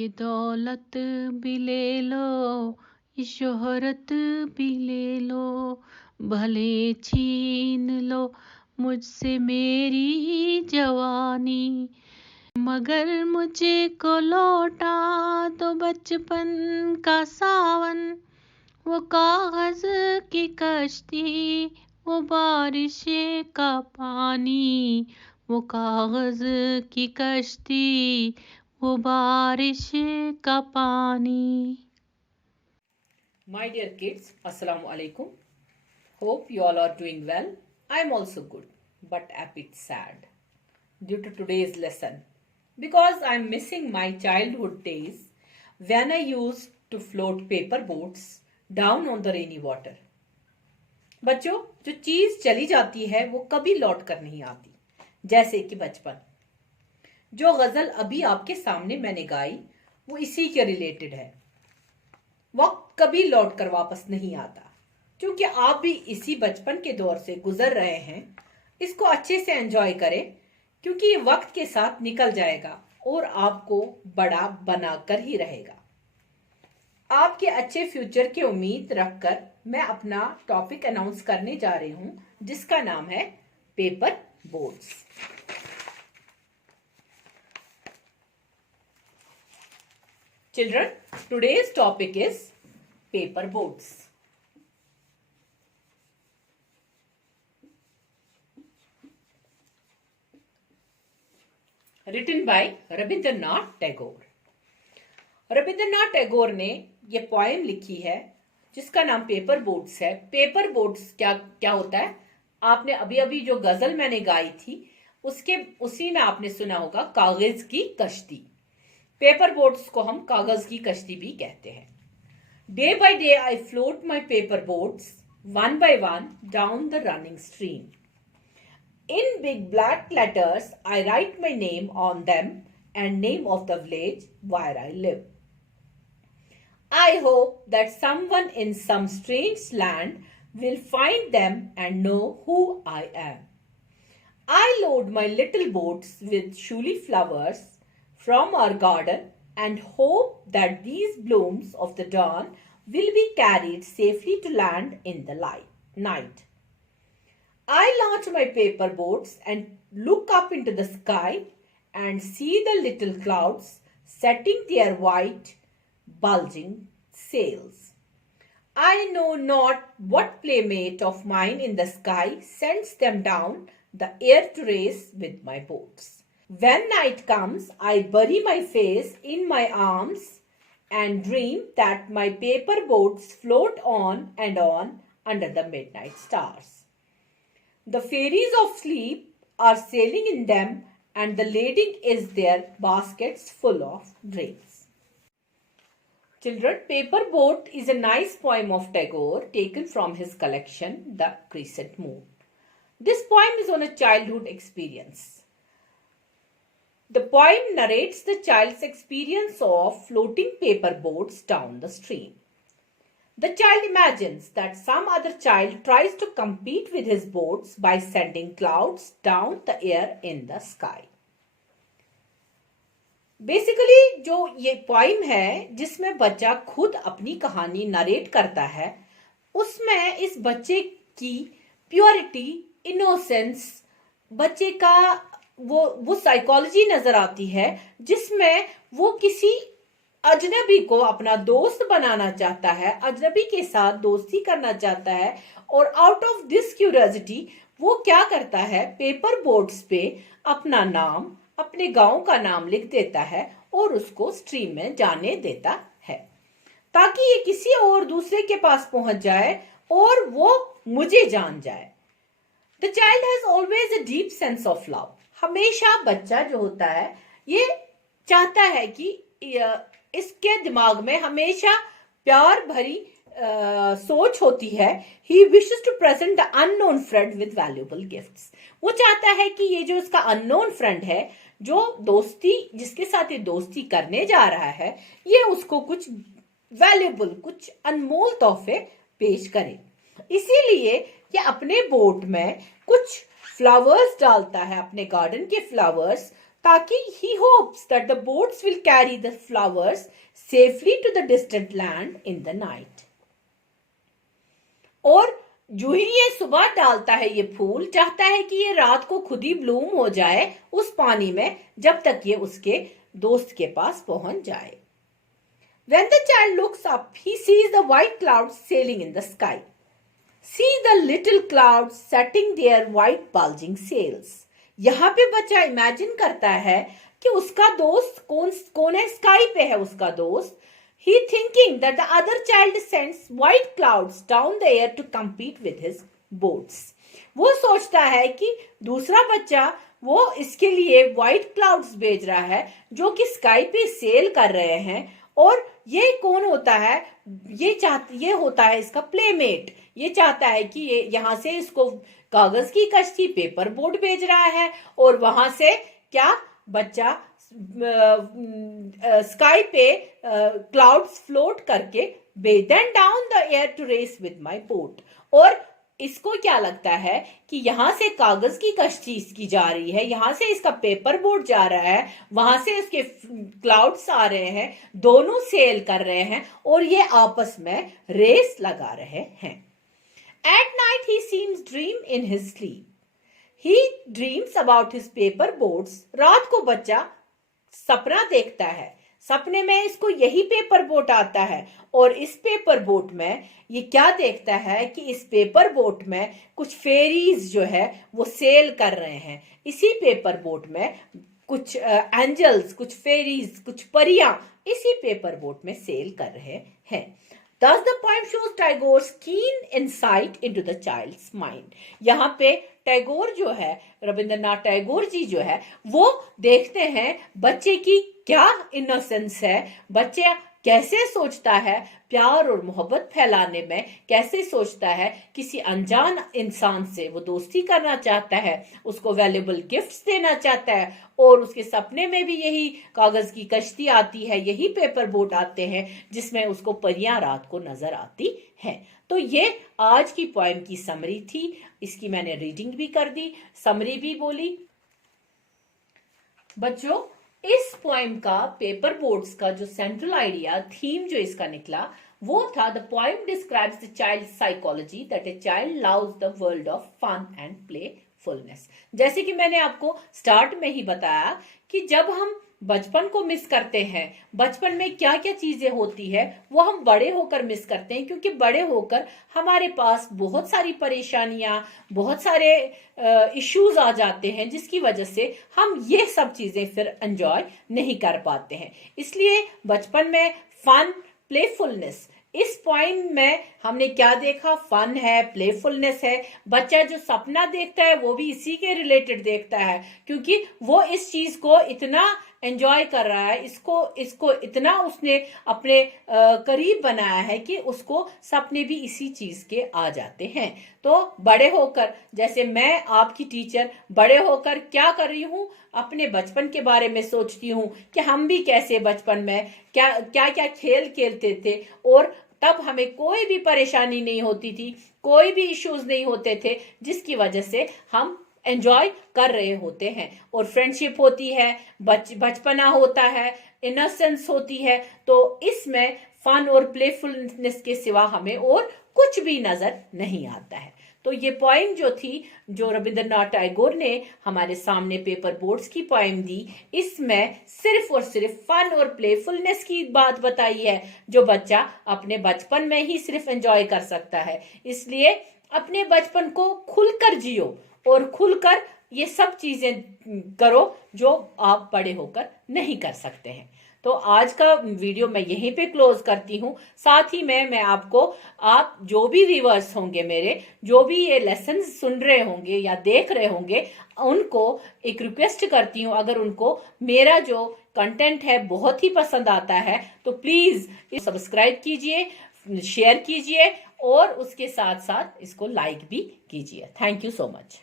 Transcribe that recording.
ये दौलत भी ले लो, ये शोहरत भी ले लो, भले छीन लो मुझसे मेरी जवानी, मगर मुझे को लौटा दो बचपन का सावन, वो कागज की कश्ती, वो बारिश का पानी, वो कागज की कश्ती, वो बारिश का पानी. My dear kids, Assalamu alaikum. Hope you all are doing well. I am also good, but a bit sad due to today's lesson because I am missing my childhood days when I used to float paper boats down on the rainy water. बच्चों, जो चीज चली जाती है वो कभी लौट कर नहीं आती, जैसे कि बचपन. जो गजल अभी आपके सामने मैंने गाई वो इसी के रिलेटेड है. वक्त कभी लौट कर वापस नहीं आता, क्योंकि आप भी इसी बचपन के दौर से गुजर रहे हैं. इसको अच्छे से एंजॉय करें, क्योंकि ये वक्त के साथ निकल जाएगा और आपको बड़ा बनाकर ही रहेगा. आपके अच्छे फ्यूचर की उम्मीद रखकर मैं अपना टॉपिक अनाउंस करने जा रही हूं, जिसका नाम है paper boats. Children, today's topic is paper boats. Written by Rabindranath Tagore. Rabindranath Tagore ने ये पोएम लिखी है जिसका नाम पेपर बोट्स है. पेपर बोट्स क्या होता है? आपने अभी अभी जो गजल मैंने गाई थी उसी में आपने सुना होगा कागज की कश्ती. पेपर बोट्स को हम कागज की कश्ती भी कहते हैं. Day by day I float my paper boats one by one down the running stream. In big black letters, I write my name on them and name of the village where I live. I hope that someone in some strange land will find them and know who I am. I load my little boats with showy flowers from our garden and hope that these blooms of the dawn will be carried safely to land in the night. I launch my paper boats and look up into the sky and see the little clouds setting their white, bulging sails. I know not what playmate of mine in the sky sends them down the air to race with my boats. When night comes, I bury my face in my arms and dream that my paper boats float on and on under the midnight stars. The fairies of sleep are sailing in them, and the lading is their baskets full of dreams. Children, Paper Boat is a nice poem of Tagore taken from his collection, The Crescent Moon. This poem is on a childhood experience. The poem narrates the child's experience of floating paper boats down the stream. The child imagines that some other child tries to compete with his boats by sending clouds down the air in the sky. Basically जो ये poem है जिसमें बच्चा खुद अपनी कहानी narrate करता है, उसमें इस बच्चे की प्योरिटी, इनोसेंस, बच्चे का वो साइकोलॉजी नजर आती है जिसमें वो किसी अजनबी को अपना दोस्त बनाना चाहता है, अजनबी के साथ दोस्ती करना चाहता है. और आउट ऑफ दिस क्यूरियोसिटी वो क्या करता है, पेपर बोट्स पे अपना नाम, अपने गांव का नाम लिख देता है और उसको स्ट्रीम में जाने देता है, ताकि ये किसी और दूसरे के पास पहुंच जाए और वो मुझे जान जाए. The child has always a deep sense of love. हमेशा बच्चा जो होता है ये चाहता है कि इसके दिमाग में हमेशा प्यार भरी सोच होती है. He wishes to present the unknown friend with valuable gifts. वो चाहता है कि ये जो इसका अननोन फ्रेंड है, जो जिसके साथ ये दोस्ती करने जा रहा है, ये उसको कुछ वैल्यूएबल, कुछ अनमोल तोहफे पेश करे. इसीलिए ये अपने बोट में कुछ फ्लावर्स डालता है, अपने गार्डन के फ्लावर्स, ताकि he hopes that the boats will carry the flowers safely to the distant land in the night. और जो ही ये सुबह डालता है ये फूल, चाहता है कि ये रात को खुद ही ब्लूम हो जाए उस पानी में, जब तक ये उसके दोस्त के पास पहुंच जाए. When the child looks up, he sees the white clouds sailing in the sky. See the little clouds setting their white bulging sails. यहाँ पे बच्चा इमेजिन करता है कि उसका दोस्त कौन है, स्काई पे है उसका दोस्त. He thinking that the other child sends white clouds down the air to compete with his boats. वो सोचता है कि दूसरा बच्चा वो इसके लिए व्हाइट क्लाउड्स भेज रहा है जो कि स्काई पे सेल कर रहे हैं. और ये कौन होता है, ये होता है इसका प्लेमेट. ये चाहता है कि ये यहां से इसको कागज की कश्ती पेपर बोट भेज रहा है और वहां से क्या बच्चा स्काई पे क्लाउड्स फ्लोट करके then down the air to race with my boat. और इसको क्या लगता है कि यहां से कागज की कश्ती इसकी जा रही है, यहां से इसका पेपर बोट जा रहा है, वहां से इसके क्लाउड्स आ रहे हैं, दोनों सेल कर रहे हैं और ये आपस में रेस लगा रहे हैं. At night he seems dream in his sleep. He dreams about his paper boats. रात को बच्चा सपना देखता है, सपने में इसको यही पेपर बोट आता है और इस पेपर बोट में ये क्या देखता है कि इस पेपर बोट में कुछ फेरीज जो है वो सेल कर रहे हैं. इसी पेपर बोट में कुछ एंजल्स, कुछ फेरीज, कुछ परियां इसी पेपर बोट में सेल कर रहे हैं. Thus the poem shows Tagore's keen insight into the child's mind. यहाँ पे टैगोर जो है, रविंद्रनाथ टैगोर जी जो है, वो देखते हैं बच्चे की क्या इनोसेंस है, बच्चे कैसे सोचता है प्यार और मोहब्बत फैलाने में, कैसे सोचता है किसी अनजान इंसान से वो दोस्ती करना चाहता है, उसको वैल्यूएबल गिफ्ट्स देना चाहता है और उसके सपने में भी यही कागज की कश्ती आती है, यही पेपर बोट आते हैं जिसमें उसको परियां रात को नजर आती हैं. तो ये आज की पोएम की समरी थी. इसकी मैंने रीडिंग भी कर दी, समरी भी बोली. बच्चों, इस पोएम का पेपर बोट्स का जो सेंट्रल आइडिया, थीम जो इसका निकला वो था the poem describes the child psychology that a child loves the world of fun and playfulness. जैसे कि मैंने आपको स्टार्ट में ही बताया कि जब हम बचपन को मिस करते हैं, बचपन में क्या क्या चीजें होती है वो हम बड़े होकर मिस करते हैं, क्योंकि बड़े होकर हमारे पास बहुत सारी परेशानियां, बहुत सारे इश्यूज आ जाते हैं जिसकी वजह से हम ये सब चीजें फिर एंजॉय नहीं कर पाते हैं. इसलिए बचपन में फन, प्लेफुलनेस, इस पॉइंट में हमने क्या देखा, फन है, प्लेफुलनेस है. बच्चा जो सपना देखता है वो भी इसी के रिलेटेड देखता है, क्योंकि वो इस चीज को इतना एंजॉय कर रहा है, इसको इतना उसने अपने करीब बनाया है कि उसको सपने भी इसी चीज के आ जाते हैं. तो बड़े होकर, जैसे मैं आपकी टीचर बड़े होकर क्या कर रही हूँ, अपने बचपन के बारे में सोचती हूँ कि हम भी कैसे बचपन में क्या क्या खेल खेलते थे और तब हमें कोई भी परेशानी नहीं होती थी, कोई भी इश्यूज नहीं होते थे, जिसकी वजह से हम एंजॉय कर रहे होते हैं. और फ्रेंडशिप होती है, बचपना होता है, इनोसेंस होती है. तो इसमें फन और प्लेफुलनेस के सिवा हमें और कुछ भी नजर नहीं आता है. तो ये पोएम जो थी, जो रविंद्रनाथ टैगोर ने हमारे सामने पेपर बोट्स की पोएम दी, इसमें सिर्फ और सिर्फ फन और प्लेफुलनेस की बात बताई है जो बच्चा अपने बचपन में ही सिर्फ एंजॉय कर सकता है. इसलिए अपने बचपन को खुलकर जियो और खुलकर ये सब चीजें करो जो आप बड़े होकर नहीं कर सकते हैं. तो आज का वीडियो मैं यहीं पे क्लोज करती हूँ. साथ ही मैं आपको, आप जो भी व्यूअर्स होंगे मेरे, जो भी ये लेसन सुन रहे होंगे या देख रहे होंगे, उनको एक रिक्वेस्ट करती हूँ, अगर उनको मेरा जो कंटेंट है बहुत ही पसंद आता है तो प्लीज सब्सक्राइब कीजिए, शेयर कीजिए और उसके साथ साथ इसको लाइक भी कीजिए. Thank you so much.